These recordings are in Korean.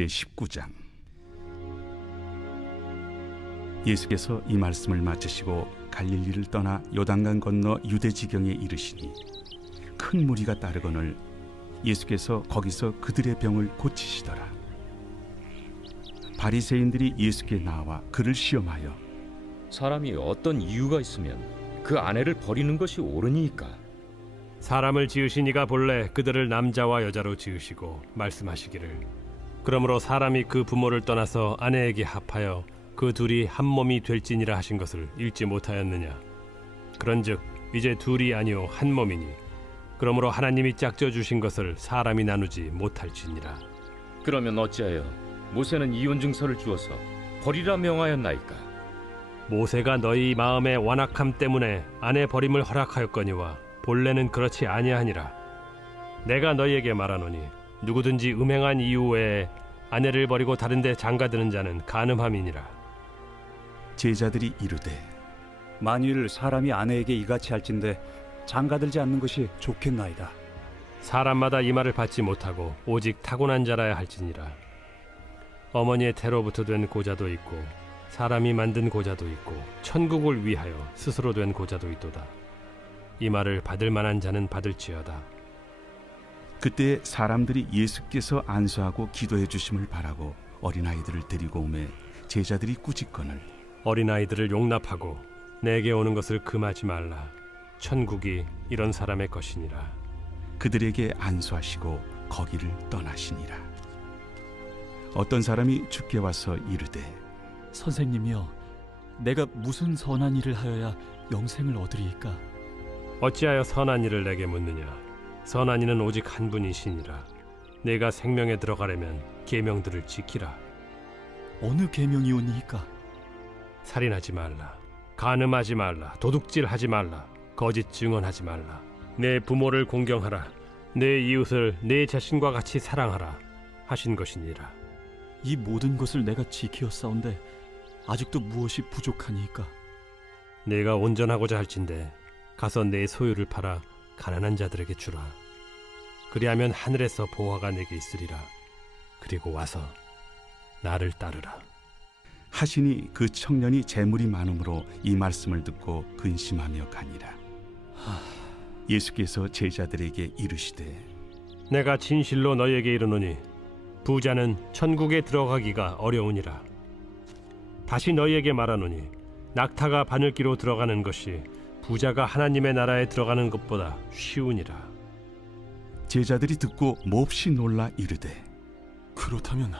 제19장. 예수께서 이 말씀을 마치시고 갈릴리를 떠나 요단강 건너 유대 지경에 이르시니 큰 무리가 따르거늘 예수께서 거기서 그들의 병을 고치시더라. 바리새인들이 예수께 나와 그를 시험하여 사람이 어떤 이유가 있으면 그 아내를 버리는 것이 옳으니까? 사람을 지으신 이가 본래 그들을 남자와 여자로 지으시고 말씀하시기를 그러므로 사람이 그 부모를 떠나서 아내에게 합하여 그 둘이 한 몸이 될지니라 하신 것을 읽지 못하였느냐. 그런즉 이제 둘이 아니요 한 몸이니 그러므로 하나님이 짝져 주신 것을 사람이 나누지 못할지니라. 그러면 어찌하여 모세는 이혼 증서를 주어서 버리라 명하였나이까? 모세가 너희 마음의 완악함 때문에 아내 버림을 허락하였거니와 본래는 그렇지 아니하니라. 내가 너희에게 말하노니 누구든지 음행한 이유 외에 아내를 버리고 다른 데 장가드는 자는 간음함이니라. 제자들이 이르되 만일 사람이 아내에게 이같이 할진대 장가들지 않는 것이 좋겠나이다. 사람마다 이 말을 받지 못하고 오직 타고난 자라야 할지니라. 어머니의 태로부터 된 고자도 있고 사람이 만든 고자도 있고 천국을 위하여 스스로 된 고자도 있도다. 이 말을 받을 만한 자는 받을지어다. 그때 사람들이 예수께서 안수하고 기도해 주심을 바라고 어린아이들을 데리고 오매 제자들이 꾸짖거늘 어린아이들을 용납하고 내게 오는 것을 금하지 말라. 천국이 이런 사람의 것이니라. 그들에게 안수하시고 거기를 떠나시니라. 어떤 사람이 주께 와서 이르되 선생님이여, 내가 무슨 선한 일을 하여야 영생을 얻으리이까? 어찌하여 선한 일을 내게 묻느냐. 선한 이는 오직 한 분이시니라. 내가 생명에 들어가려면 계명들을 지키라. 어느 계명이오니이까? 살인하지 말라, 간음하지 말라, 도둑질하지 말라, 거짓 증언하지 말라, 내 부모를 공경하라, 내 이웃을 내 자신과 같이 사랑하라 하신 것이니라. 이 모든 것을 내가 지키었사온데 아직도 무엇이 부족하니이까? 내가 온전하고자 할진대 가서 내 소유를 팔아 가난한 자들에게 주라. 그리하면 하늘에서 보화가 내게 있으리라. 그리고 와서 나를 따르라. 하시니 그 청년이 재물이 많음으로 이 말씀을 듣고 근심하며 가니라. 예수께서 제자들에게 이르시되 내가 진실로 너희에게 이르노니 부자는 천국에 들어가기가 어려우니라. 다시 너희에게 말하노니 낙타가 바늘기로 들어가는 것이 부자가 하나님의 나라에 들어가는 것보다 쉬우니라. 제자들이 듣고 몹시 놀라 이르되 그렇다면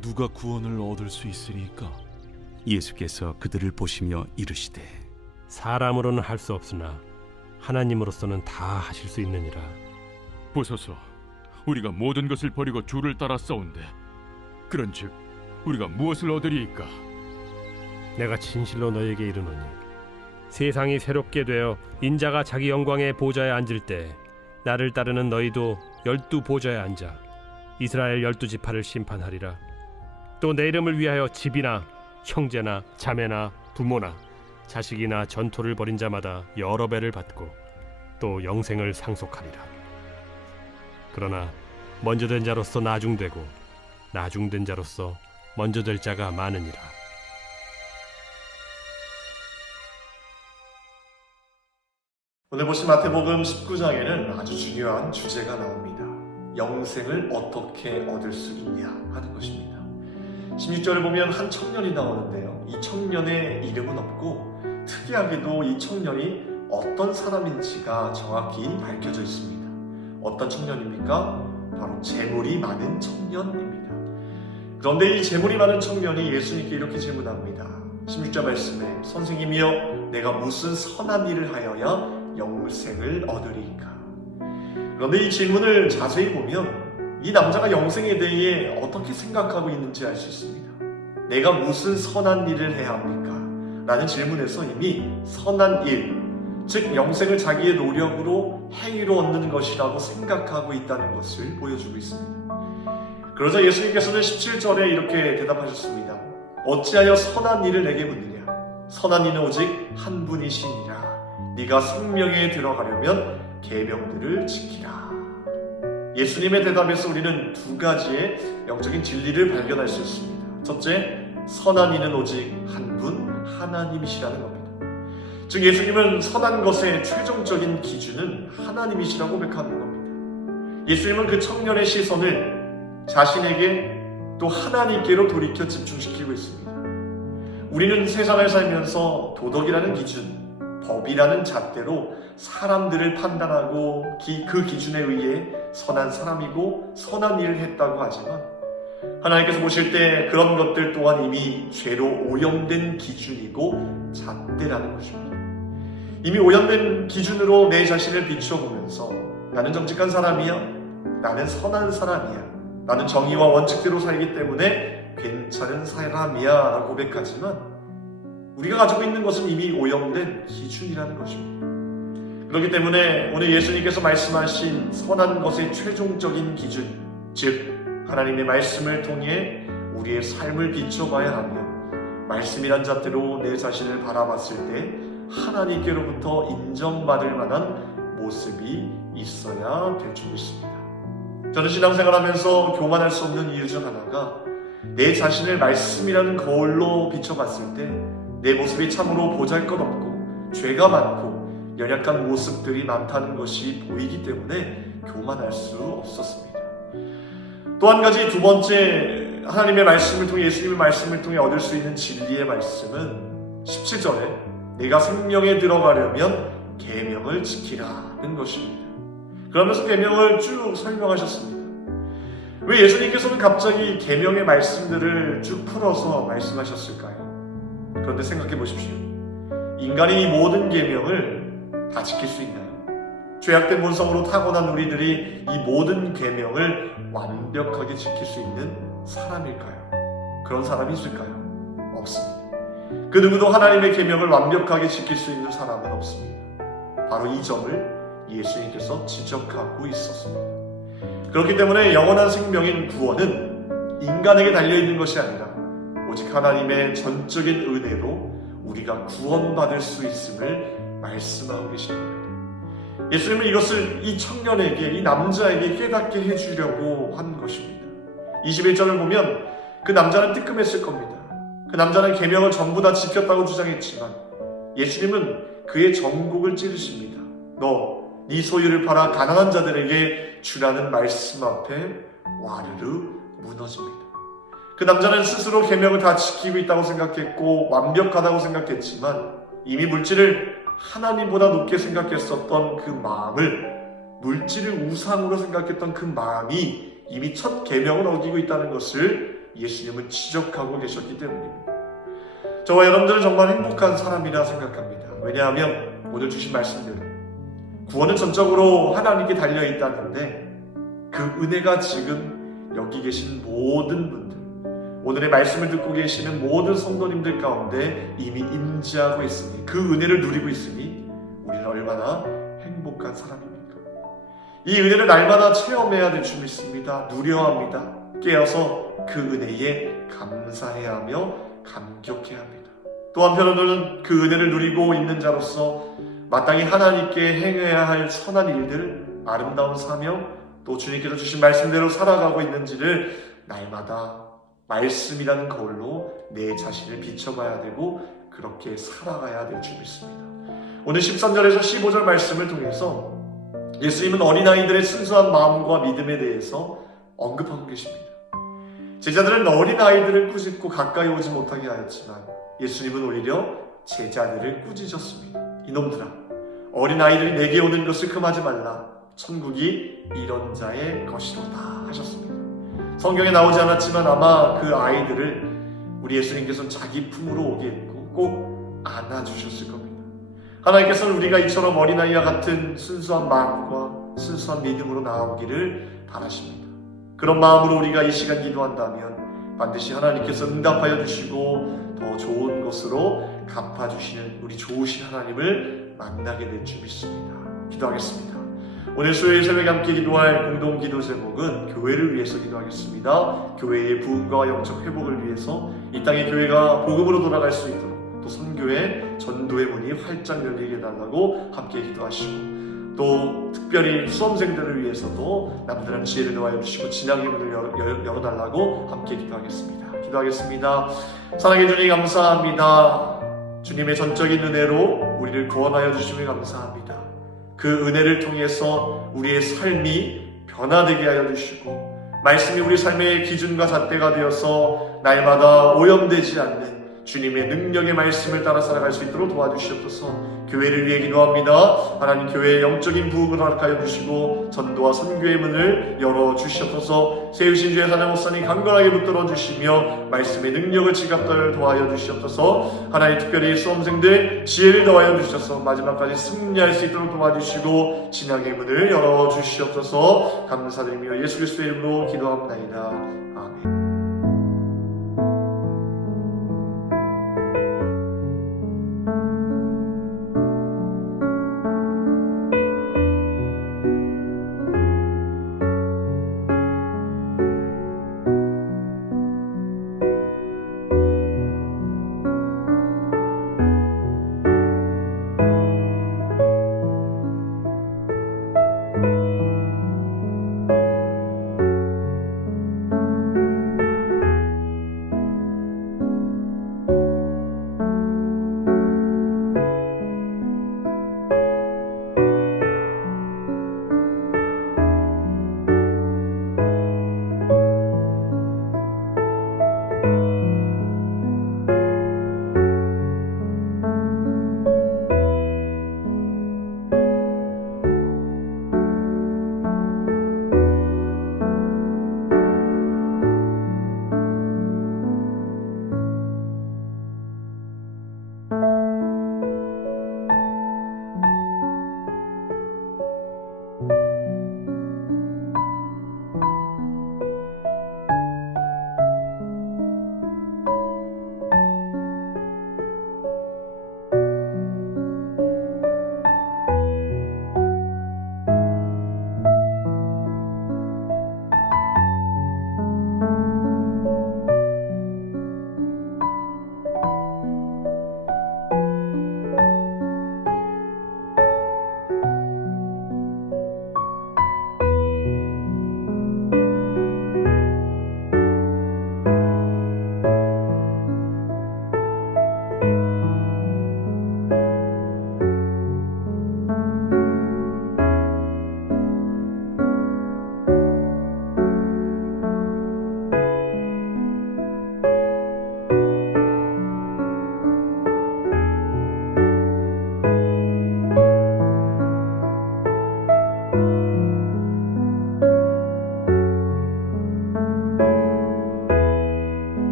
누가 구원을 얻을 수 있으리까? 예수께서 그들을 보시며 이르시되 사람으로는 할 수 없으나 하나님으로서는 다 하실 수 있느니라. 보소서, 우리가 모든 것을 버리고 주를 따라 싸운데 그런즉 우리가 무엇을 얻으리이까? 내가 진실로 너희에게 이르노니 세상이 새롭게 되어 인자가 자기 영광의 보좌에 앉을 때 나를 따르는 너희도 12 보좌에 앉아 이스라엘 12지파를 심판하리라. 또 내 이름을 위하여 집이나 형제나 자매나 부모나 자식이나 전토를 벌인 자마다 여러 배를 받고 또 영생을 상속하리라. 그러나 먼저 된 자로서 나중되고 나중된 자로서 먼저 될 자가 많으니라. 오늘 보신 마태복음 19장에는 아주 중요한 주제가 나옵니다. 영생을 어떻게 얻을 수 있냐 하는 것입니다. 16절을 보면 한 청년이 나오는데요. 이 청년의 이름은 없고 특이하게도 이 청년이 어떤 사람인지가 정확히 밝혀져 있습니다. 어떤 청년입니까? 바로 재물이 많은 청년입니다. 그런데 이 재물이 많은 청년이 예수님께 이렇게 질문합니다. 16절 말씀에 선생님이여, 내가 무슨 선한 일을 하여야 영생을 얻으리이까? 그런데 이 질문을 자세히 보면 이 남자가 영생에 대해 어떻게 생각하고 있는지 알 수 있습니다. 내가 무슨 선한 일을 해야 합니까? 라는 질문에서 이미 선한 일, 즉 영생을 자기의 노력으로 행위로 얻는 것이라고 생각하고 있다는 것을 보여주고 있습니다. 그러자 예수님께서는 17절에 이렇게 대답하셨습니다. 어찌하여 선한 일을 내게 묻느냐? 선한 이는 오직 한 분이시니라. 네가 생명에 들어가려면 계명들을 지키라. 예수님의 대답에서 우리는 두 가지의 영적인 진리를 발견할 수 있습니다. 첫째, 선한 이는 오직 한 분 하나님이시라는 겁니다. 즉 예수님은 선한 것의 최종적인 기준은 하나님이시라고 고백하는 겁니다. 예수님은 그 청년의 시선을 자신에게 또 하나님께로 돌이켜 집중시키고 있습니다. 우리는 세상을 살면서 도덕이라는 기준, 법이라는 잣대로 사람들을 판단하고 그 기준에 의해 선한 사람이고 선한 일을 했다고 하지만 하나님께서 보실 때 그런 것들 또한 이미 죄로 오염된 기준이고 잣대라는 것입니다. 이미 오염된 기준으로 내 자신을 비춰보면서 나는 정직한 사람이야, 나는 선한 사람이야, 나는 정의와 원칙대로 살기 때문에 괜찮은 사람이야 라고 고백하지만 우리가 가지고 있는 것은 이미 오염된 기준이라는 것입니다. 그렇기 때문에 오늘 예수님께서 말씀하신 선한 것의 최종적인 기준, 즉 하나님의 말씀을 통해 우리의 삶을 비춰봐야 하며 말씀이란 잣대로 내 자신을 바라봤을 때 하나님께로부터 인정받을 만한 모습이 있어야 될 줄 믿습니다. 저는 신앙생활하면서 교만할 수 없는 이유 중 하나가 내 자신을 말씀이라는 거울로 비춰봤을 때 내 모습이 참으로 보잘것없고 죄가 많고 연약한 모습들이 많다는 것이 보이기 때문에 교만할 수 없었습니다. 또 한 가지, 두 번째, 하나님의 말씀을 통해, 예수님의 말씀을 통해 얻을 수 있는 진리의 말씀은 17절에 내가 생명에 들어가려면 계명을 지키라는 것입니다. 그러면서 계명을 쭉 설명하셨습니다. 왜 예수님께서는 갑자기 계명의 말씀들을 쭉 풀어서 말씀하셨을까요? 그런데 생각해 보십시오. 인간이 이 모든 계명을 다 지킬 수 있나요? 죄악된 본성으로 타고난 우리들이 이 모든 계명을 완벽하게 지킬 수 있는 사람일까요? 그런 사람이 있을까요? 없습니다. 그 누구도 하나님의 계명을 완벽하게 지킬 수 있는 사람은 없습니다. 바로 이 점을 예수님께서 지적하고 있었습니다. 그렇기 때문에 영원한 생명인 구원은 인간에게 달려있는 것이 아니라 오직 하나님의 전적인 은혜로 우리가 구원받을 수 있음을 말씀하고 계신 겁니다. 예수님은 이것을 이 청년에게, 이 남자에게 깨닫게 해주려고 한 것입니다. 21절을 보면 그 남자는 뜨끔했을 겁니다. 그 남자는 계명을 전부 다 지켰다고 주장했지만 예수님은 그의 정곡을 찌르십니다. 너 네 소유를 팔아 가난한 자들에게 주라는 말씀 앞에 와르르 무너집니다. 그 남자는 스스로 계명을 다 지키고 있다고 생각했고 완벽하다고 생각했지만 이미 물질을 하나님보다 높게 생각했었던 그 마음을, 물질을 우상으로 생각했던 그 마음이 이미 첫 계명을 어기고 있다는 것을 예수님은 지적하고 계셨기 때문입니다. 저와 여러분들은 정말 행복한 사람이라 생각합니다. 왜냐하면 오늘 주신 말씀대로 구원은 전적으로 하나님께 달려있다는데 그 은혜가 지금 여기 계신 모든 분들, 오늘의 말씀을 듣고 계시는 모든 성도님들 가운데 이미 임재하고 있으니, 그 은혜를 누리고 있으니 우리는 얼마나 행복한 사람입니까? 이 은혜를 날마다 체험해야 될 줄 믿습니다. 누려야 합니다. 깨어서 그 은혜에 감사해야 하며 감격해야 합니다. 또 한편으로는 그 은혜를 누리고 있는 자로서 마땅히 하나님께 행해야 할 선한 일들, 아름다운 사명, 또 주님께서 주신 말씀대로 살아가고 있는지를 날마다 말씀이라는 거울로 내 자신을 비춰봐야 되고 그렇게 살아가야 될 줄 믿습니다. 오늘 13절에서 15절 말씀을 통해서 예수님은 어린아이들의 순수한 마음과 믿음에 대해서 언급하고 계십니다. 제자들은 어린아이들을 꾸짖고 가까이 오지 못하게 하였지만 예수님은 오히려 제자들을 꾸짖었습니다. 이놈들아, 어린아이들이 내게 오는 것을 금하지 말라. 천국이 이런 자의 것이로다 하셨습니다. 성경에 나오지 않았지만 아마 그 아이들을 우리 예수님께서는 자기 품으로 오게 했고 꼭 안아주셨을 겁니다. 하나님께서는 우리가 이처럼 어린아이와 같은 순수한 마음과 순수한 믿음으로 나아오기를 바라십니다. 그런 마음으로 우리가 이 시간 기도한다면 반드시 하나님께서 응답하여 주시고 더 좋은 것으로 갚아주시는 우리 좋으신 하나님을 만나게 될 줄 믿습니다. 기도하겠습니다. 오늘 수요일 새벽에 함께 기도할 공동 기도 제목은 교회를 위해서 기도하겠습니다. 교회의 부흥과 영적 회복을 위해서 이 땅의 교회가 복음으로 돌아갈 수 있도록 또 선교의 전도의 문이 활짝 열리게 해달라고 함께 기도하시고 또 특별히 수험생들을 위해서도 남들한 지혜를 더하여 주시고 진학의 문을 열어달라고 함께 기도하겠습니다. 기도하겠습니다. 사랑해 주님 감사합니다. 주님의 전적인 은혜로 우리를 구원하여 주심을 감사합니다. 그 은혜를 통해서 우리의 삶이 변화되게 하여 주시고 말씀이 우리 삶의 기준과 잣대가 되어서 날마다 오염되지 않는 주님의 능력의 말씀을 따라 살아갈 수 있도록 도와주시옵소서. 교회를 위해 기도합니다. 하나님 교회의 영적인 부흥을 허락하여 주시고 전도와 선교의 문을 열어주시옵소서. 세우신 주의 사장 목사님 강건하게 붙들어 주시며 말씀의 능력을 지갑들 도하여 주시옵소서. 하나님 특별히 수험생들 지혜를 더하여 주셔서 마지막까지 승리할 수 있도록 도와주시고 진학의 문을 열어주시옵소서. 감사드리며 예수 그리스도의 이름으로 기도합니다. 아멘.